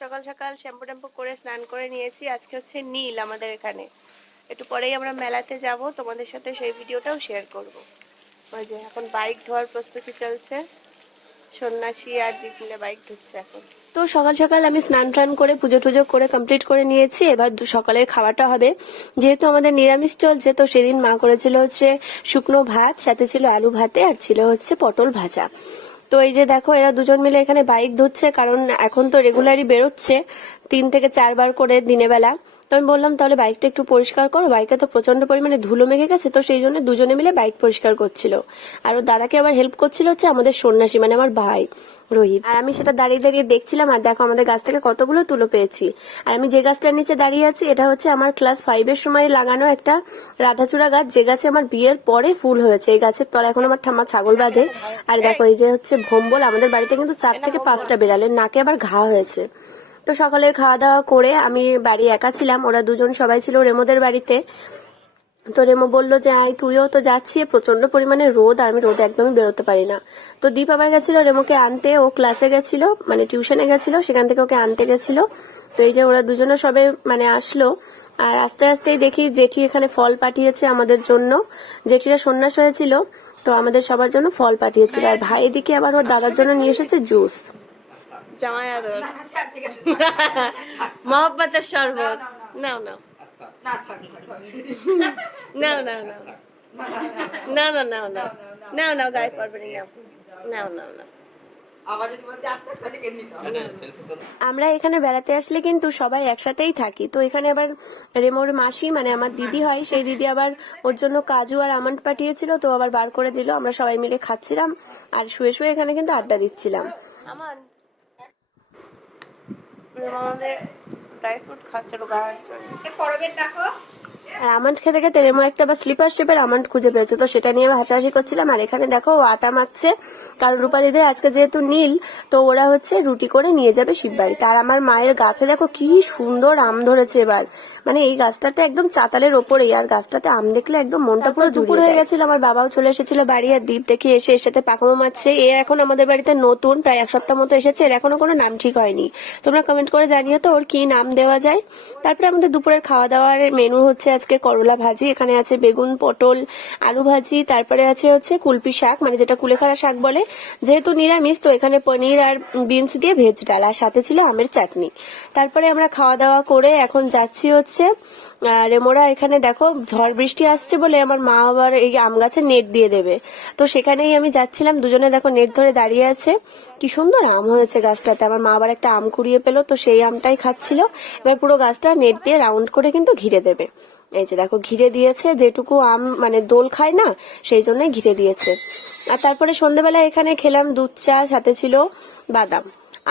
সকাল সকাল শ্যাম্পু ট্যাম্পু করে স্নান করে নিয়েছি। আজকে হচ্ছে নীল আমাদের এখানে। একটু পরেই আমরা মেলাতে যাব। তোমাদের সাথে সেই ভিডিওটাও শেয়ার করব। ওই যে এখন বাইক ধোয়ার প্রস্তুতি চলছে। সন্ন্যাসী আর দিক মিলে বাইক ধুচ্ছে এখন। তো সকাল সকাল আমি স্নান টান করে পুজো টুজো করে কমপ্লিট করে নিয়েছি। এবার সকালের খাওয়াটা হবে। যেহেতু আমাদের নিরামিষ চলছে, তো সেদিন মা করেছিল হচ্ছে শুকনো ভাত, সাথে ছিল আলু ভাতে, আর ছিল হচ্ছে পটল ভাজা। তো এই যে দেখো, এরা দুজন মিলে এখানে বাইক ধুচ্ছে কারণ এখন তো রেগুলারই বেরোচ্ছে, তিন থেকে চারবার করে দিনে বেলা। তো আমি বললাম, তাহলে বাইকটা একটু পরিষ্কার করো। বাইকে তো প্রচণ্ড পরিমাণে ধুলো মেঘে গেছে, তো সেই জন্য দুজনে মিলে বাইক পরিষ্কার করছিল। আর দাদাকে আবার হেল্প করছিল হচ্ছে আমাদের সন্ন্যাসী মানে আমার ভাই, রোহিত। আর আমি সেটা দাঁড়িয়ে দাঁড়িয়ে দেখছিলাম, আর দেখো আমাদের গাছ থেকে কতগুলো তুলো পেয়েছি। আর আমি যে গাছটার নিচে দাঁড়িয়ে আছি, এটা হচ্ছে আমার ক্লাস ফাইভের সময় লাগানো একটা রাধাচূড়া গাছ। যে গাছে আমার বিয়ের পরে ফুল হয়েছে। এই গাছের তলা এখন আমার ঠাম্মা ছাগল বাঁধে। আর দেখো এই যে হচ্ছে ভম্বল, আমাদের বাড়িতে কিন্তু চার থেকে পাঁচটা বেড়ালে নাকে আবার ঘা হয়েছে। তো সকালের খাওয়া দাওয়া করে আমি বাড়ি একা ছিলাম। ওরা দুজন সবাই ছিল রেমোদের বাড়িতে। তো রেমো বলল যে, আয়, তুইও তো যাচ্ছি প্রচণ্ড পরিমাণে রোদ আমি রোদ একদমই বেরোতে পারি না। তো দীপ আবার গেছিল রেমোকে আনতে। ও ক্লাসে গেছিল মানে টিউশনে গেছিল, সেখান থেকে ওকে আনতে গেছিল। তো এই যে ওরা দুজনে সবে মানে আসলো, আর আস্তে আস্তেই দেখি জেঠি এখানে ফল পাঠিয়েছে আমাদের জন্য। জেঠিরা সন্ন্যাস হয়েছিল, তো আমাদের সবার জন্য ফল পাঠিয়েছিল। আর ভাই এদিকে আবার ওর দাদার জন্য নিয়ে এসেছে জুস জামাই আদর মহব্বতের শরবত নাও নাও। নাও নাও নাও নাও না নাও নাও নাও নাও গায়ে পড়বে নাও নাও নাও নাও আমরা এখানে বেড়াতে আসলে কিন্তু সবাই একসাথেই থাকি তো এখানে আবার রেমোর মাসি মানে আমার দিদি হয় সেই দিদি আবার ওর জন্য কাজু আর আমন্ড পাঠিয়েছিল তো আবার বার করে দিল আমরা সবাই মিলে খাচ্ছিলাম আর শুয়ে শুয়ে এখানে কিন্তু আড্ডা দিচ্ছিলাম আমাদের ড্রাই ফ্রুট খাচ্ছে করবেন ডাকো আর আমন্ড খেতে খেতে রেমো একটা বা স্লিপার শেপের আমন্ড খুঁজে পেয়েছে। তো সেটা নিয়ে হাসাহাসি করছিলাম। আর এখানে দেখো ও আটা মাখছে। কারণ রূপালীদের আজকে যেহেতু নীল তো ওরা হচ্ছে রুটি করে নিয়ে যাবে শিব শিববাড়িতে আর আমার মায়ের গাছে দেখো কি সুন্দর আম ধরেছে এবার। মানে এই গাছটাতে একদম চাতালের ওপরেই আর গাছটাতে আম দেখলে একদম মনটা পুরো দুপুর হয়ে গেছিল আমার বাবাও চলে এসেছিল বাড়ি আর দ্বীপ দেখে এসে এর সাথে পাকামো মারছে। এ এখন আমাদের বাড়িতে নতুন প্রায় এক সপ্তাহ মতো এসেছে এর এখনও কোনো নাম ঠিক হয়নি। তোমরা কমেন্ট করে জানিও তো ওর কি নাম দেওয়া যায়। তারপরে আমাদের দুপুরের খাওয়া দাওয়ার মেনু হচ্ছে আজকে করলা ভাজি, এখানে আছে বেগুন, পটল, আলু ভাজি, তারপরে আছে হচ্ছে কুলপি শাক মানে যেটা কুলেখাড়া শাক বলে। যেহেতু নিরামিষ, তো এখানে পনির আর বিনস দিয়ে ভেজ ডাল, আর সাথে ছিল আমের চাটনি। তারপরে আমরা খাওয়া দাওয়া করে এখন যাচ্ছি হচ্ছে রেমোরা, এখানে দেখো ঝড় বৃষ্টি আসছে বলে আমার মা আবার এই আম গাছে নেট দিয়ে দেবে। তো সেখানেই আমি যাচ্ছিলাম, দুজনে দেখো নেট ধরে দাঁড়িয়ে আছে। কি সুন্দর আম হয়েছে গাছটাতে, আমার মা আবার একটা আম কুড়িয়ে পেল, তো সেই আমটাই খাচ্ছিল। এবার পুরো গাছটা নেট দিয়ে রাউন্ড করে কিন্তু ঘিরে দেবে। এই যে দেখো ঘিরে দিয়েছে যেটুকু আম মানে দোল খায় না সেই জন্যই ঘিরে দিয়েছে। আর তারপরে সন্ধ্যেবেলা এখানে খেলাম দুধ চা সাথে ছিল বাদাম।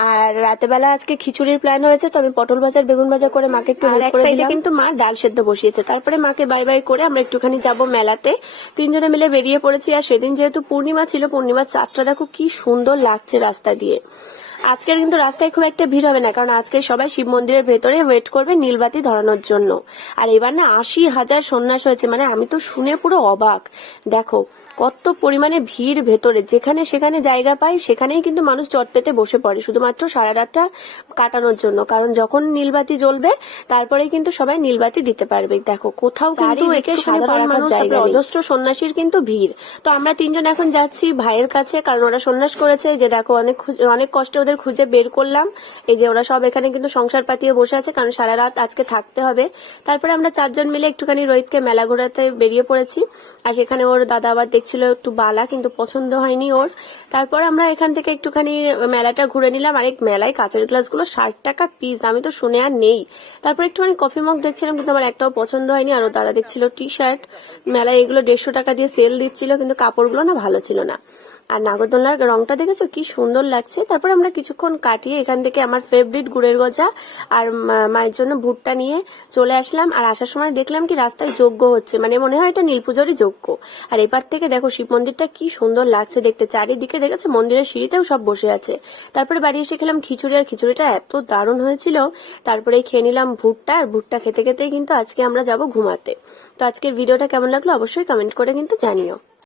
আর রাতেবেলা আজকে খিচুড়ির প্ল্যান হয়েছে তো আমি পটল ভাজার বেগুন ভাজা করে মাকে একটু হেল্প করে দিলাম। কিন্তু মা ডাল সেদ্ধ বসিয়েছে। তারপরে মাকে বাই বাই করে আমরা একটুখানি যাব মেলাতে। তিনজনে মিলে বেরিয়ে পড়েছি আর সেদিন যেহেতু পূর্ণিমা ছিল পূর্ণিমার চাঁদটা দেখো কি সুন্দর লাগছে রাস্তা দিয়ে। আজকের কিন্তু রাস্তায় খুব একটা ভিড় হবে না, কারণ আজকে সবাই শিব মন্দিরের ভেতরে ওয়েট করবে নীলবাতি ধরানোর জন্য। আর এবার না আশি হাজার সন্ন্যাস হয়েছে মানে আমি তো শুনে পুরো অবাক। দেখো কত পরিমাণে ভিড় ভেতরে যেখানে সেখানে জায়গা পায় সেখানেই কিন্তু মানুষ চট পেতে বসে পড়ে। শুধুমাত্র সারা রাতটা কাটানোর জন্য। কারণ যখন নীলবাতি জ্বলবে তারপরেই কিন্তু সবাই নীলবাতি দিতে পারবে। দেখো কোথাও কিন্তু একে সাধারণ মানুষ অজস্র সন্ন্যাসীর কিন্তু ভিড়। তো আমরা তিনজন এখন যাচ্ছি ভাইয়ের কাছে কারণ ওরা সন্ন্যাস করেছে। যে দেখো অনেক অনেক কষ্টে ওদের খুঁজে বের করলাম। এই যে ওরা সব এখানে কিন্তু সংসার পাতিয়ে বসে আছে কারণ সারা রাত আজকে থাকতে হবে। তারপরে আমরা চারজন মিলে একটুখানি রোহিতকে মেলা ঘোরাতে বেরিয়ে পড়েছি। আর সেখানে ওর দাদা আবার দেখছিল একটু বালা, কিন্তু পছন্দ হয়নি ওর। তারপর আমরা এখান থেকে একটুখানি মেলাটা ঘুরে নিলাম। আর এক মেলায় কাঁচের গ্লাসগুলো ষাট টাকা পিস আমি তো শুনে আর নেই। তারপর একটুখানি কফি মগ দেখছিলাম, কিন্তু আমার একটাও পছন্দ হয়নি। আর ও দাদা দেখছিল টি শার্ট মেলায় এগুলো দেড়শো টাকা দিয়ে সেল দিচ্ছিল, কিন্তু কাপড়গুলো না ভালো ছিল না। আর নাগরদোলার রংটা দেখেছ? কি সুন্দর লাগছে। তারপর আমরা কিছুক্ষণ কাটিয়ে এখান থেকে আমার ফেভারিট গুড়ের গজা আর মায়ের জন্য ভুট্টা নিয়ে চলে আসলাম। আর আসার সময় দেখলাম কি রাস্তায় যজ্ঞ হচ্ছে। মানে মনে হয় এটা নীলপুজোরই যজ্ঞ আর এপার থেকে দেখো শিব মন্দিরটা কি সুন্দর লাগছে দেখতে। চারিদিকে দেখেছ মন্দিরের সিঁড়িতেও সব বসে আছে। তারপরে বাড়ি এসে খেলাম খিচুড়ি। আর খিচুড়িটা এত দারুণ হয়েছিল। তারপরে খেয়ে নিলাম ভুট্টা। আর ভুট্টা খেতে খেতেই কিন্তু আজকে আমরা যাব ঘুমাতে। তো আজকের ভিডিওটা কেমন লাগল অবশ্যই কমেন্ট করে কিন্তু জানিও।